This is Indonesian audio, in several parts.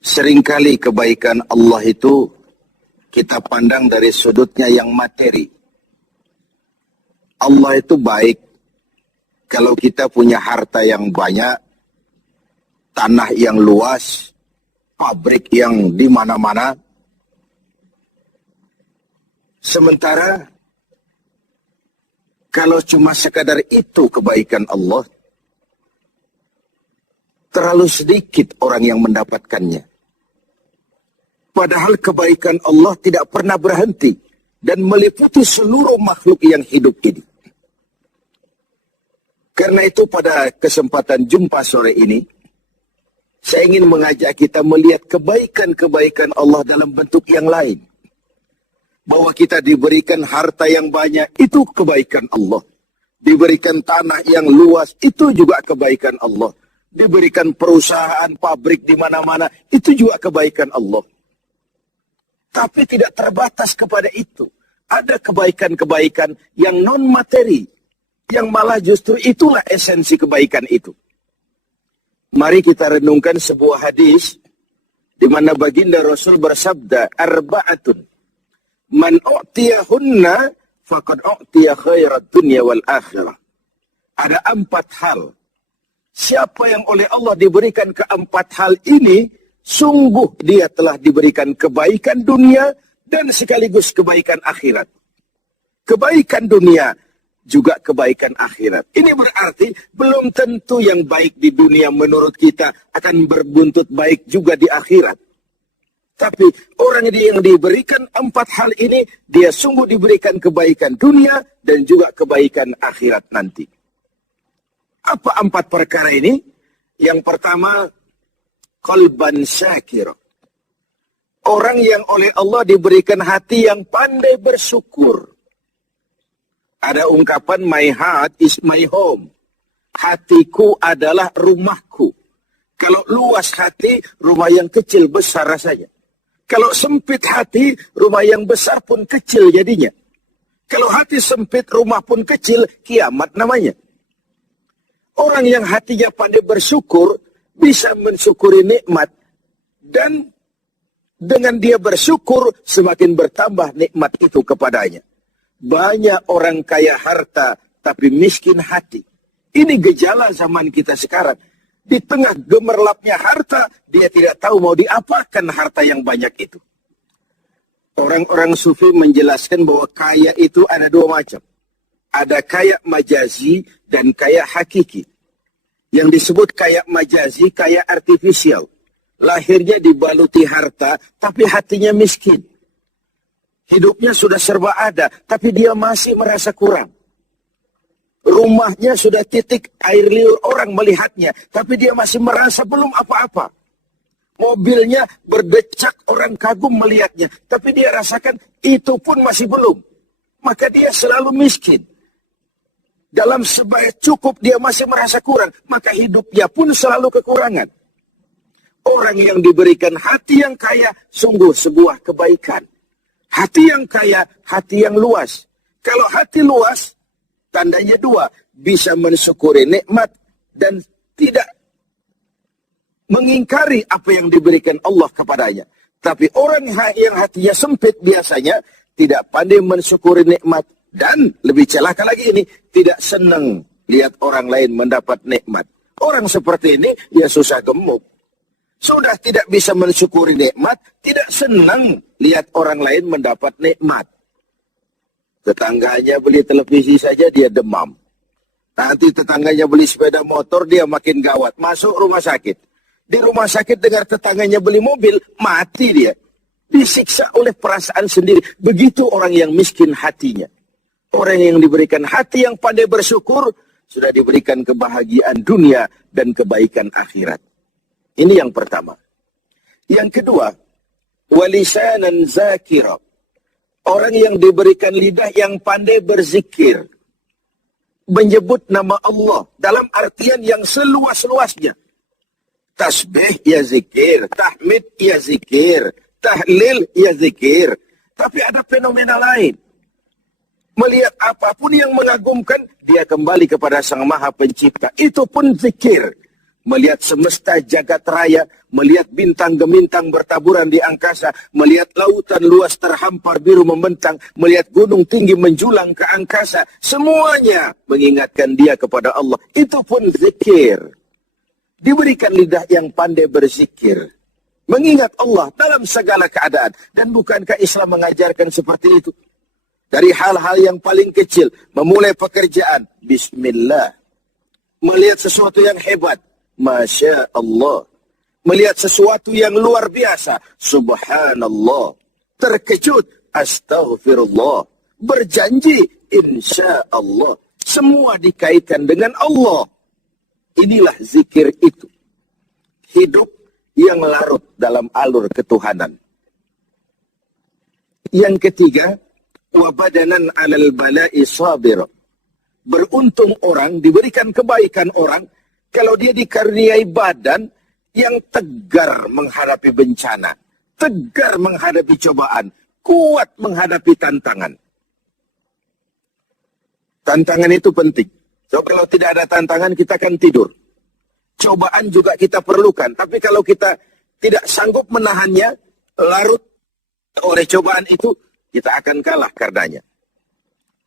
Seringkali kebaikan Allah itu kita pandang dari sudutnya yang materi. Allah itu baik kalau kita punya harta yang banyak, tanah yang luas, pabrik yang di mana-mana. Sementara kalau cuma sekadar itu kebaikan Allah, terlalu sedikit orang yang mendapatkannya. Padahal kebaikan Allah tidak pernah berhenti dan meliputi seluruh makhluk yang hidup ini. Karena itu pada kesempatan jumpa sore ini, saya ingin mengajak kita melihat kebaikan-kebaikan Allah dalam bentuk yang lain. Bahwa kita diberikan harta yang banyak, itu kebaikan Allah. Diberikan tanah yang luas, itu juga kebaikan Allah. Diberikan perusahaan, pabrik di mana-mana, itu juga kebaikan Allah. Tapi tidak terbatas kepada itu. Ada kebaikan-kebaikan yang non-materi, yang malah justru itulah esensi kebaikan itu. Mari kita renungkan sebuah hadis, di mana baginda Rasul bersabda, arba'atun. Man u'tiyahunna faqad u'tiya khairat dunya wal akhirah. Ada 4 hal. Siapa yang oleh Allah diberikan keempat hal ini, sungguh dia telah diberikan kebaikan dunia dan sekaligus kebaikan akhirat. Kebaikan dunia juga kebaikan akhirat. Ini berarti belum tentu yang baik di dunia menurut kita akan berbuntut baik juga di akhirat. Tapi orang yang diberikan 4 hal ini, dia sungguh diberikan kebaikan dunia dan juga kebaikan akhirat nanti. Apa 4 perkara ini? Yang pertama, qalban syakir. Orang yang oleh Allah diberikan hati yang pandai bersyukur. Ada ungkapan, my heart is my home. Hatiku adalah rumahku. Kalau luas hati, rumah yang kecil besar rasanya. Kalau sempit hati, rumah yang besar pun kecil jadinya. Kalau hati sempit, rumah pun kecil, kiamat namanya. Orang yang hatinya pandai bersyukur, bisa mensyukuri nikmat. Dan dengan dia bersyukur, semakin bertambah nikmat itu kepadanya. Banyak orang kaya harta, tapi miskin hati. Ini gejala zaman kita sekarang. Di tengah gemerlapnya harta, dia tidak tahu mau diapakan harta yang banyak itu. Orang-orang sufi menjelaskan bahwa kaya itu ada 2 macam. Ada kaya majazi dan kaya hakiki. Yang disebut kaya majazi, kaya artifisial. Lahirnya dibaluti harta, tapi hatinya miskin. Hidupnya sudah serba ada, tapi dia masih merasa kurang. Rumahnya sudah titik air liur orang melihatnya, tapi dia masih merasa belum apa-apa. Mobilnya berdecak orang kagum melihatnya, tapi dia rasakan itu pun masih belum. Maka dia selalu miskin. Dalam sebaya cukup dia masih merasa kurang, maka hidupnya pun selalu kekurangan. Orang yang diberikan hati yang kaya, sungguh sebuah kebaikan. Hati yang kaya, hati yang luas. Kalau hati luas, tandanya 2, bisa mensyukuri nikmat dan tidak mengingkari apa yang diberikan Allah kepadanya. Tapi orang yang hatinya sempit biasanya tidak pandai mensyukuri nikmat. Dan lebih celaka lagi ini, tidak senang lihat orang lain mendapat nikmat. Orang seperti ini, ya susah gemuk. Sudah tidak bisa mensyukuri nikmat, tidak senang lihat orang lain mendapat nikmat. Tetangganya beli televisi saja dia demam. Nanti tetangganya beli sepeda motor, dia makin gawat. Masuk rumah sakit. Di rumah sakit dengar tetangganya beli mobil, mati dia. Disiksa oleh perasaan sendiri. Begitu orang yang miskin hatinya. Orang yang diberikan hati yang pandai bersyukur, sudah diberikan kebahagiaan dunia dan kebaikan akhirat. Ini yang pertama. Yang kedua, walisanan zakira. Orang yang diberikan lidah yang pandai berzikir. Menyebut nama Allah dalam artian yang seluas-luasnya. Tasbih ya zikir, tahmid ya zikir, tahlil ya zikir. Tapi ada fenomena lain. Melihat apapun yang mengagumkan, dia kembali kepada Sang Maha Pencipta. Itu pun zikir. melihat semesta jagat raya, melihat bintang gemintang bertaburan di angkasa, melihat lautan luas terhampar biru membentang, melihat gunung tinggi menjulang ke angkasa, semuanya mengingatkan dia kepada Allah. Itu pun zikir. Diberikan lidah yang pandai berzikir, mengingat Allah dalam segala keadaan. Dan bukankah Islam mengajarkan seperti itu? Dari hal-hal yang paling kecil, memulai pekerjaan, bismillah. Melihat sesuatu yang hebat, Masya Allah. Melihat sesuatu yang luar biasa, subhanallah. Terkejut, astaghfirullah. Berjanji, insya Allah. Semua dikaitkan dengan Allah. Inilah zikir itu. Hidup yang larut dalam alur ketuhanan. Yang ketiga, wabadanan alal bala'i sabir. Beruntung orang, diberikan kebaikan orang, kalau dia dikaruniai badan yang tegar menghadapi bencana, tegar menghadapi cobaan, kuat menghadapi tantangan. Tantangan itu penting. So, kalau tidak ada tantangan, kita akan tidur. Cobaan juga kita perlukan. Tapi kalau kita tidak sanggup menahannya, larut oleh cobaan itu, kita akan kalah karenanya.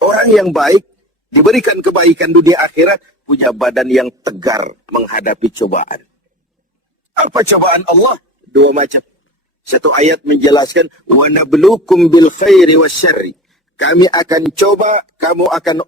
Orang yang baik, diberikan kebaikan dunia akhirat, punya badan yang tegar menghadapi cobaan. Apa cobaan Allah? Dua macam. Satu ayat menjelaskan, وَنَبْلُوكُمْ بِالْخَيْرِ وَالشَّرِّ. Kami akan coba,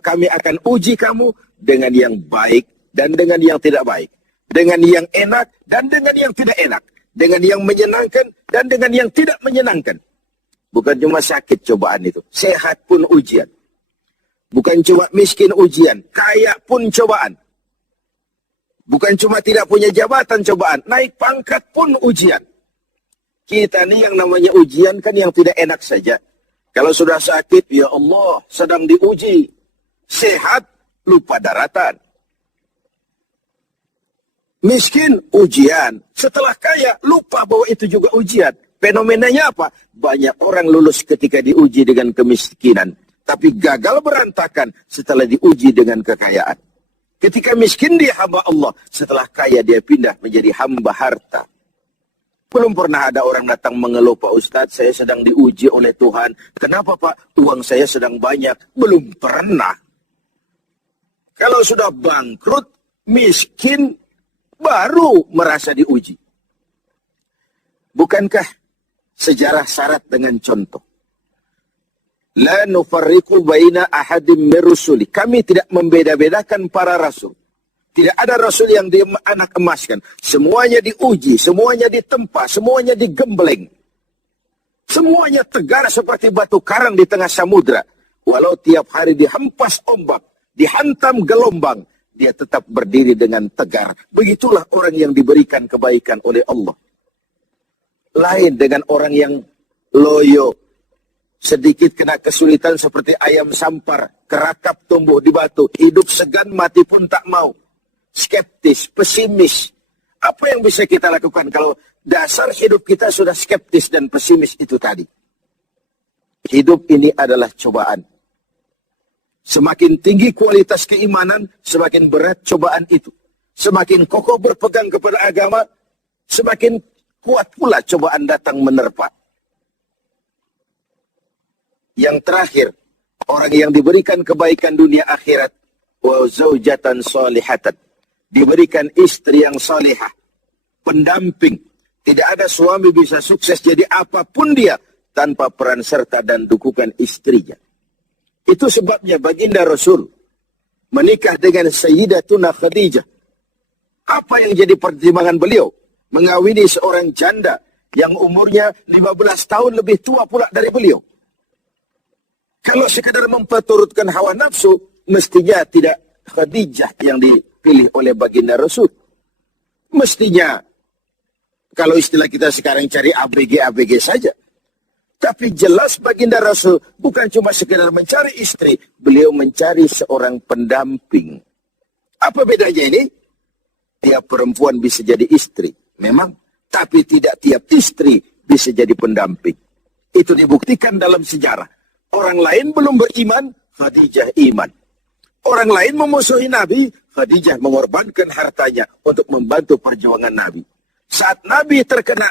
kami akan uji kamu dengan yang baik dan dengan yang tidak baik. Dengan yang enak dan dengan yang tidak enak. Dengan yang menyenangkan dan dengan yang tidak menyenangkan. Bukan cuma sakit cobaan itu. Sehat pun ujian. Bukan cuma miskin ujian, kaya pun cobaan. Bukan cuma tidak punya jabatan cobaan, naik pangkat pun ujian. Kita nih yang namanya ujian kan yang tidak enak saja. Kalau sudah sakit, ya Allah, sedang diuji. Sehat, lupa daratan. Miskin, ujian. Setelah kaya, lupa bahwa itu juga ujian. Fenomenanya apa? Banyak orang lulus ketika diuji dengan kemiskinan. Tapi gagal berantakan setelah diuji dengan kekayaan. Ketika miskin dia hamba Allah, setelah kaya dia pindah menjadi hamba harta. Belum pernah ada orang datang mengeluh, Pak Ustadz, saya sedang diuji oleh Tuhan. Kenapa Pak? Uang saya sedang banyak. Belum pernah. Kalau sudah bangkrut, miskin, baru merasa diuji. Bukankah sejarah syarat dengan contoh? La nufarriqu baina ahadim min rusuli. Kami tidak membeda-bedakan para rasul. Tidak ada rasul yang dia anak emaskan. Semuanya diuji, semuanya ditempa, semuanya digembleng. Semuanya tegar seperti batu karang di tengah samudra. Walau tiap hari dihempas ombak, dihantam gelombang, dia tetap berdiri dengan tegar. Begitulah orang yang diberikan kebaikan oleh Allah. Lain dengan orang yang loyo, sedikit kena kesulitan seperti ayam sampar, kerakap tumbuh di batu, hidup segan mati pun tak mau. Skeptis, pesimis. Apa yang bisa kita lakukan kalau dasar hidup kita sudah skeptis dan pesimis itu tadi? Hidup ini adalah cobaan. Semakin tinggi kualitas keimanan, semakin berat cobaan itu. Semakin kokoh berpegang kepada agama, semakin kuat pula cobaan datang menerpa. Yang terakhir, orang yang diberikan kebaikan dunia akhirat, wa zaujatan salihatan. Diberikan istri yang salihah, pendamping. Tidak ada suami bisa sukses jadi apapun dia tanpa peran serta dan dukungan istrinya. Itu sebabnya baginda Rasul menikah dengan Sayyidatuna Khadijah. Apa yang jadi pertimbangan beliau? Mengawini seorang janda yang umurnya 15 tahun lebih tua pula dari beliau. Kalau sekadar memperturutkan hawa nafsu, mestinya tidak Khadijah yang dipilih oleh baginda Rasul. Mestinya, kalau istilah kita sekarang cari ABG saja. Tapi jelas baginda Rasul bukan cuma sekadar mencari istri, beliau mencari seorang pendamping. Apa bedanya ini? Tiap perempuan bisa jadi istri, memang. Tapi tidak tiap istri bisa jadi pendamping. Itu dibuktikan dalam sejarah. Orang lain belum beriman, Khadijah iman. Orang lain memusuhi Nabi, Khadijah mengorbankan hartanya untuk membantu perjuangan Nabi. Saat Nabi terkena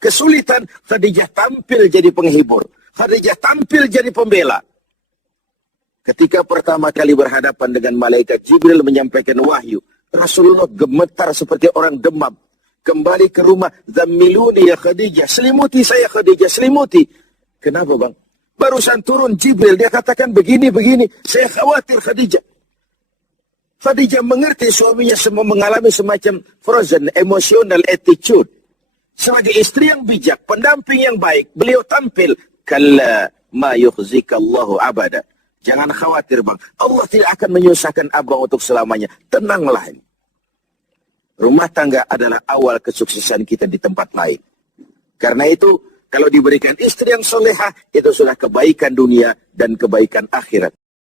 kesulitan, Khadijah tampil jadi penghibur. Khadijah tampil jadi pembela. Ketika pertama kali berhadapan dengan malaikat Jibril menyampaikan wahyu, Rasulullah gemetar seperti orang demam. Kembali ke rumah, zammiluni ya Khadijah, selimuti saya Khadijah, selimuti. Kenapa bang? Barusan turun Jibril, dia katakan begini-begini, saya khawatir Khadijah. Khadijah mengerti suaminya semua mengalami semacam frozen, emotional attitude. Sebagai istri yang bijak, pendamping yang baik, beliau tampil, kalla ma yukhzikallahu abada. Jangan khawatir bang, Allah tidak akan menyusahkan abang untuk selamanya. Tenanglah. Rumah tangga adalah awal kesuksesan kita di tempat lain. Karena itu, kalau diberikan istri yang solehah, itu sudah kebaikan dunia dan kebaikan akhirat.